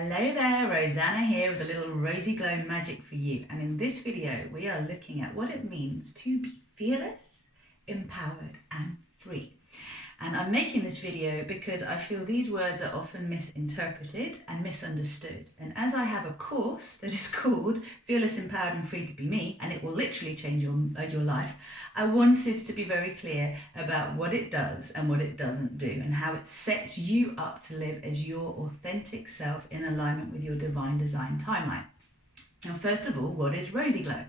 Hello there, Rosanna here with a little rosy glow magic for you. And in this video, we are looking at what it means to be fearless, empowered and free. And I'm making this video because I feel these words are often misinterpreted and misunderstood. And as I have a course that is called Fearless, Empowered and Free to Be Me, and it will literally change your life, I wanted to be very clear about what it does and what it doesn't do, and how it sets you up to live as your authentic self in alignment with your divine design timeline. Now, first of all, what is rosy glow?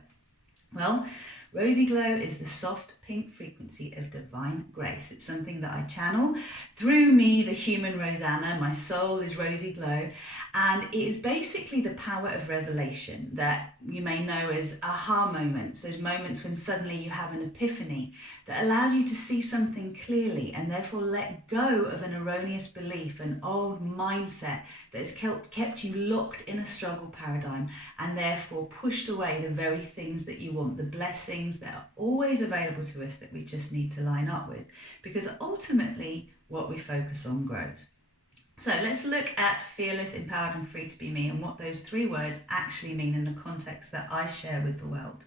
Well, rosy glow is the soft pink frequency of divine grace. It's something that I channel through me, the human Rosanna. My soul is rosy glow, and it is basically the power of revelation that you may know as aha moments, those moments when suddenly you have an epiphany that allows you to see something clearly and therefore let go of an erroneous belief, an old mindset that has kept you locked in a struggle paradigm and therefore pushed away the very things that you want, the blessings that are always available to us that we just need to line up with, because ultimately what we focus on grows. So let's look at fearless, empowered and free to be me, and what those three words actually mean in the context that I share with the world.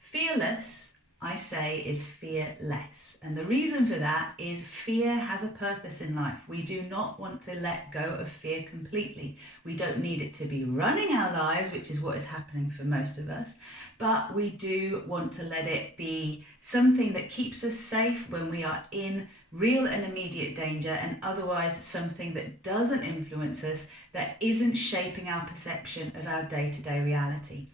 Fearless, I say, is fearless. And the reason for that is fear has a purpose in life. We do not want to let go of fear completely. We don't need it to be running our lives, which is what is happening for most of us. But we do want to let it be something that keeps us safe when we are in real and immediate danger, and otherwise something that doesn't influence us, that isn't shaping our perception of our day-to-day reality.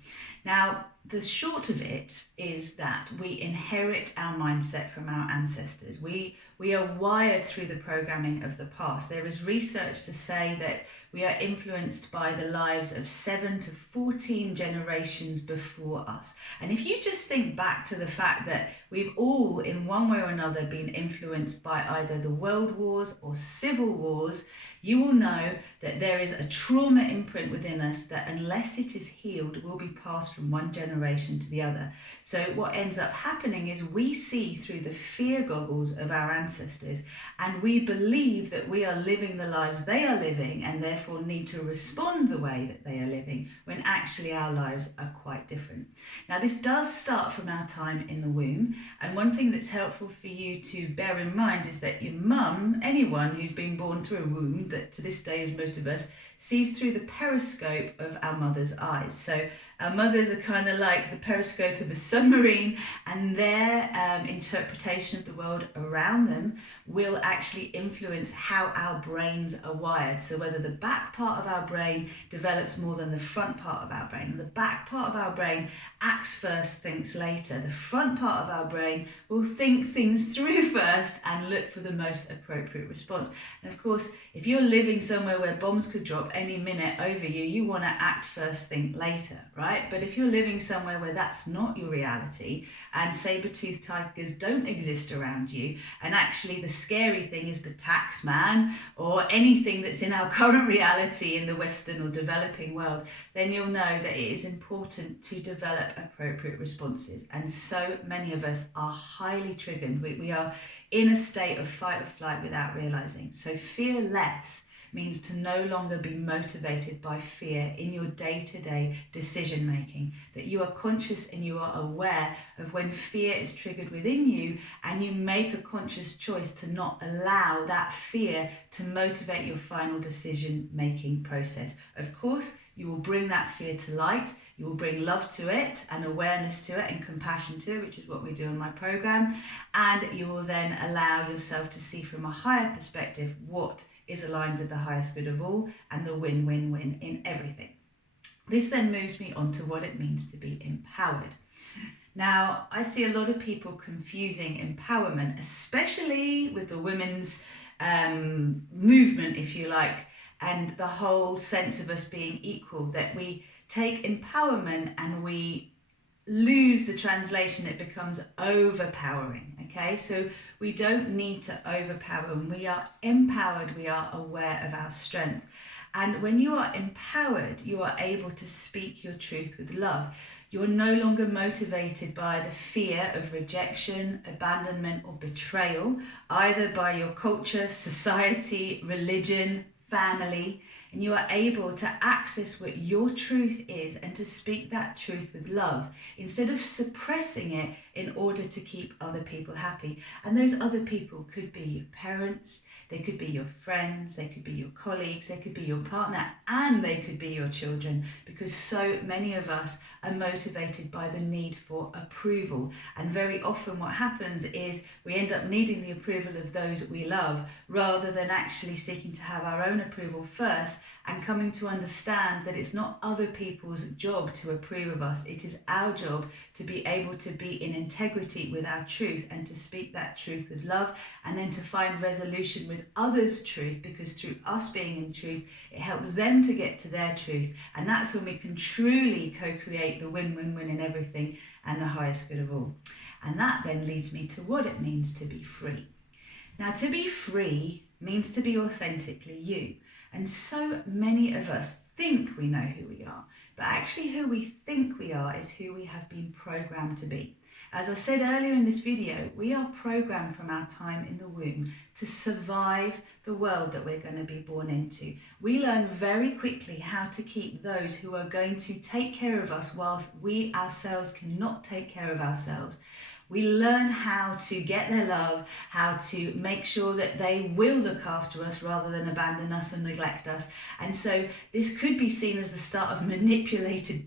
Now, the short of it is that we inherit our mindset from our ancestors. We are wired through the programming of the past. There is research to say that we are influenced by the lives of 7 to 14 generations before us. And if you just think back to the fact that we've all, in one way or another, been influenced by either the world wars or civil wars, you will know that there is a trauma imprint within us that, unless it is healed, will be passed from one generation to the other. So what ends up happening is we see through the fear goggles of our ancestors, and we believe that we are living the lives they are living and therefore need to respond the way that they are living, when actually our lives are quite different. Now, this does start from our time in the womb, and one thing that's helpful for you to bear in mind is that your mum, anyone who's been born through a womb, that to this day is most of us, sees through the periscope of our mother's eyes. So our mothers are kind of like the periscope of a submarine, and their interpretation of the world around them will actually influence how our brains are wired. So whether the back part of our brain develops more than the front part of our brain, and the back part of our brain acts first, thinks later. The front part of our brain will think things through first and look for the most appropriate response. And of course, if you're living somewhere where bombs could drop any minute over you, you want to act first, think later, right? But if you're living somewhere where that's not your reality, and saber-toothed tigers don't exist around you, and actually the scary thing is the tax man or anything that's in our current reality in the Western or developing world, then you'll know that it is important to develop appropriate responses. And so many of us are highly triggered. We are in a state of fight or flight without realizing. So fearless means to no longer be motivated by fear in your day-to-day decision making, that you are conscious and you are aware of when fear is triggered within you, and you make a conscious choice to not allow that fear to motivate your final decision making process. Of course, you will bring that fear to light. You will bring love to it and awareness to it and compassion to it, which is what we do in my program. And you will then allow yourself to see from a higher perspective what is aligned with the highest good of all and the win-win-win in everything. This then moves me on to what it means to be empowered. Now, I see a lot of people confusing empowerment, especially with the women's movement, if you like, and the whole sense of us being equal, that we take empowerment and we lose the translation. It becomes overpowering. Okay, so we don't need to overpower. When we are empowered, we are aware of our strength. And when you are empowered, you are able to speak your truth with love. You're no longer motivated by the fear of rejection, abandonment, or betrayal, either by your culture, society, religion, family. and you are able to access what your truth is and to speak that truth with love instead of suppressing it in order to keep other people happy. And those other people could be your parents, they could be your friends, they could be your colleagues, they could be your partner, and they could be your children, because so many of us are motivated by the need for approval. And very often what happens is we end up needing the approval of those we love rather than actually seeking to have our own approval first and coming to understand that it's not other people's job to approve of us. It is our job to be able to be in integrity with our truth and to speak that truth with love, and then to find resolution with others' truth, because through us being in truth, it helps them to get to their truth. And that's when we can truly co-create the win-win-win in everything and the highest good of all. And that then leads me to what it means to be free. Now, to be free means to be authentically you. And so many of us think we know who we are, but actually who we think we are is who we have been programmed to be. As I said earlier in this video, we are programmed from our time in the womb to survive the world that we're going to be born into. We learn very quickly how to keep those who are going to take care of us whilst we ourselves cannot take care of ourselves. We learn how to get their love, how to make sure that they will look after us rather than abandon us and neglect us. And so this could be seen as the start of manipulated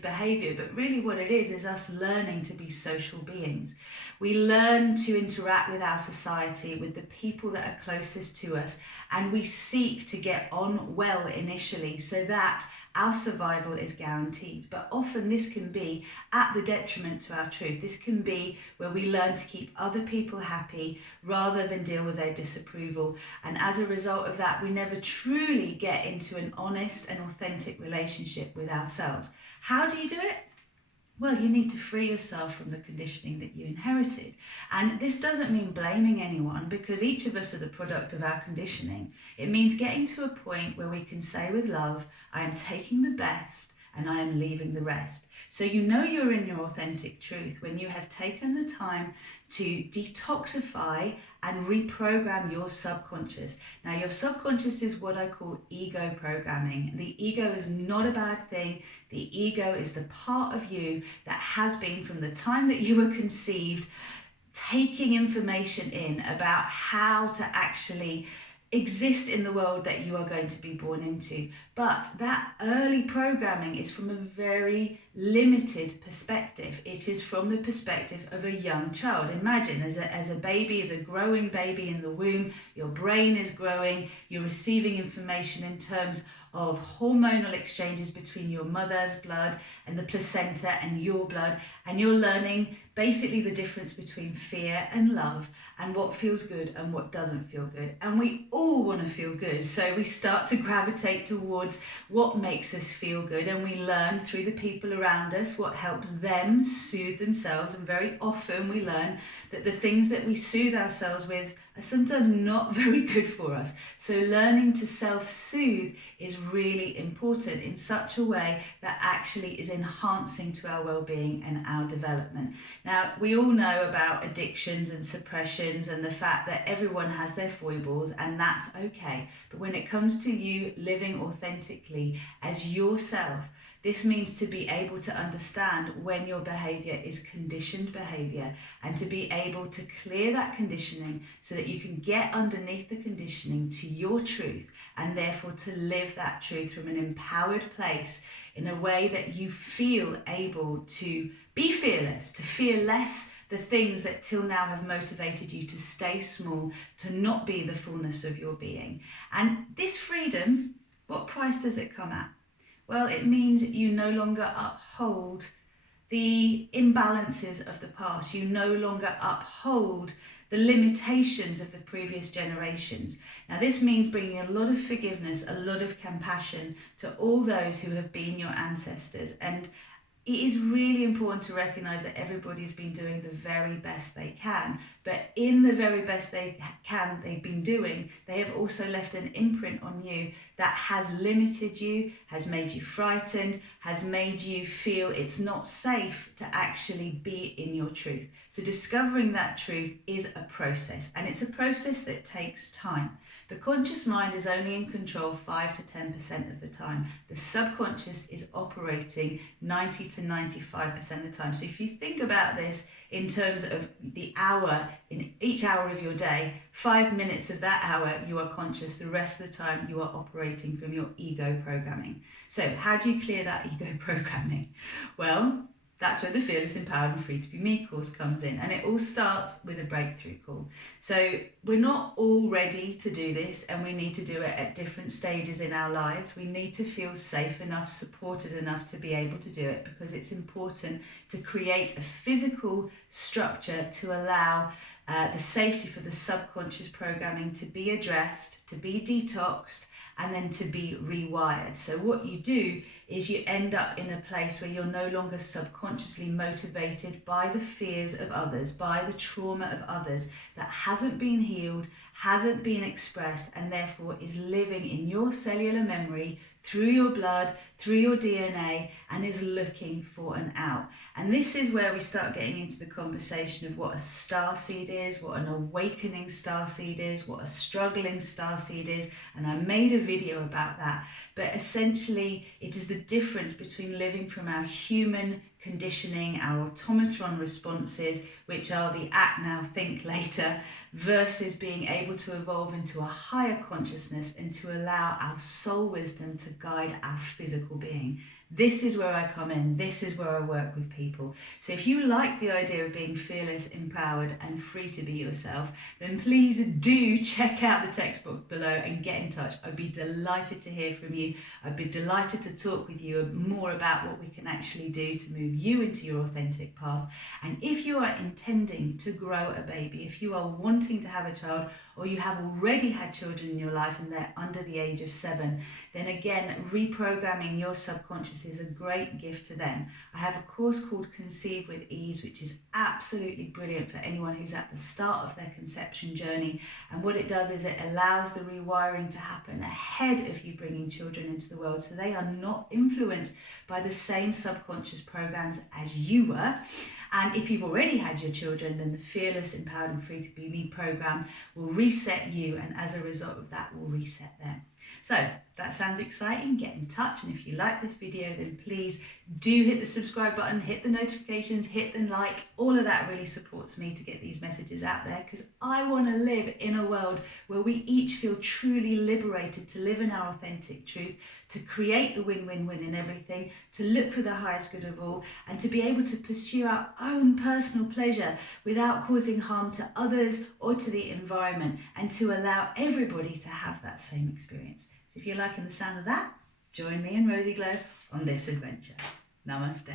behaviour, but really what it is us learning to be social beings. We learn to interact with our society, with the people that are closest to us, and we seek to get on well initially so that our survival is guaranteed. But often this can be at the detriment to our truth. This can be where we learn to keep other people happy rather than deal with their disapproval. And as a result of that, we never truly get into an honest and authentic relationship with ourselves. How do you do it? Well, you need to free yourself from the conditioning that you inherited. And this doesn't mean blaming anyone, because each of us are the product of our conditioning. It means getting to a point where we can say with love, I am taking the best and I am leaving the rest. So you know you're in your authentic truth when you have taken the time to detoxify and reprogram your subconscious. Now, your subconscious is what I call ego programming. The ego is not a bad thing. The ego is the part of you that has been, from the time that you were conceived, taking information in about how to actually exist in the world that you are going to be born into. But that early programming is from a very limited perspective. It is from the perspective of a young child. Imagine as a baby, as a growing baby in the womb, your brain is growing, you're receiving information in terms of hormonal exchanges between your mother's blood and the placenta and your blood, and you're learning basically the difference between fear and love and what feels good and what doesn't feel good. And we all want to feel good, so we start to gravitate towards what makes us feel good, and we learn through the people around us what helps them soothe themselves. And very often we learn that the things that we soothe ourselves with are sometimes not very good for us. So learning to self-soothe is really important in such a way that actually is enhancing to our well-being and our development. Now, we all know about addictions and suppressions and the fact that everyone has their foibles, and that's okay. But when it comes to you living authentically as yourself, this means to be able to understand when your behaviour is conditioned behaviour, and to be able to clear that conditioning so that you can get underneath the conditioning to your truth, and therefore to live that truth from an empowered place in a way that you feel able to be fearless, to fear less the things that till now have motivated you to stay small, to not be the fullness of your being. And this freedom, what price does it come at? Well, it means you no longer uphold the imbalances of the past. You no longer uphold the limitations of the previous generations. Now, this means bringing a lot of forgiveness, a lot of compassion to all those who have been your ancestors. And it is really important to recognise that everybody's been doing the very best they can, but in the very best they've been doing, they have also left an imprint on you that has limited you, has made you frightened, has made you feel it's not safe to actually be in your truth. So discovering that truth is a process, and it's a process that takes time. The conscious mind is only in control 5 to 10% of the time. The subconscious is operating 90 to 95% of the time. So if you think about this in terms of the hour, in each hour of your day, 5 minutes of that hour you are conscious, the rest of the time you are operating from your ego programming. So how do you clear that ego programming? Well, that's where the Fearless, Empowered and Free to Be Me course comes in. And it all starts with a breakthrough call. So we're not all ready to do this, and we need to do it at different stages in our lives. We need to feel safe enough, supported enough to be able to do it, because it's important to create a physical structure to allow the safety for the subconscious programming to be addressed, to be detoxed, and then to be rewired. So what you do is you end up in a place where you're no longer subconsciously motivated by the fears of others, by the trauma of others that hasn't been healed, hasn't been expressed, and therefore is living in your cellular memory, through your blood, through your DNA, and is looking for an out. And this is where we start getting into the conversation of what a starseed is, what an awakening starseed is, what a struggling starseed is, and I made a video about that. But essentially, it is the difference between living from our human conditioning, our automatron responses, which are the act now, think later, versus being able to evolve into a higher consciousness and to allow our soul wisdom to guide our physical being. This is where I come in. This is where I work with people. So if you like the idea of being fearless, empowered and free to be yourself, then please do check out the textbook below and get in touch. I'd be delighted to hear from you. I'd be delighted to talk with you more about what we can actually do to move you into your authentic path. And if you are intending to grow a baby, if you are wanting to have a child, or you have already had children in your life and they're under the age of 7, then again, reprogramming your subconscious is a great gift to them. I have a course called Conceive with Ease, which is absolutely brilliant for anyone who's at the start of their conception journey. And what it does is it allows the rewiring to happen ahead of you bringing children into the world, so they are not influenced by the same subconscious programs as you were. And if you've already had your children, then the Fearless, Empowered and Free to Be Me program will reset you, and as a result of that will reset them. So that sounds exciting. Get in touch, and if you like this video, then please do hit the subscribe button, hit the notifications, hit the like. All of that really supports me to get these messages out there, because I want to live in a world where we each feel truly liberated to live in our authentic truth, to create the win-win-win in everything, to look for the highest good of all, and to be able to pursue our own personal pleasure without causing harm to others or to the environment, and to allow everybody to have that same experience. So if you're liking the sound of that, join me and Rosie Glow on this adventure. Namaste.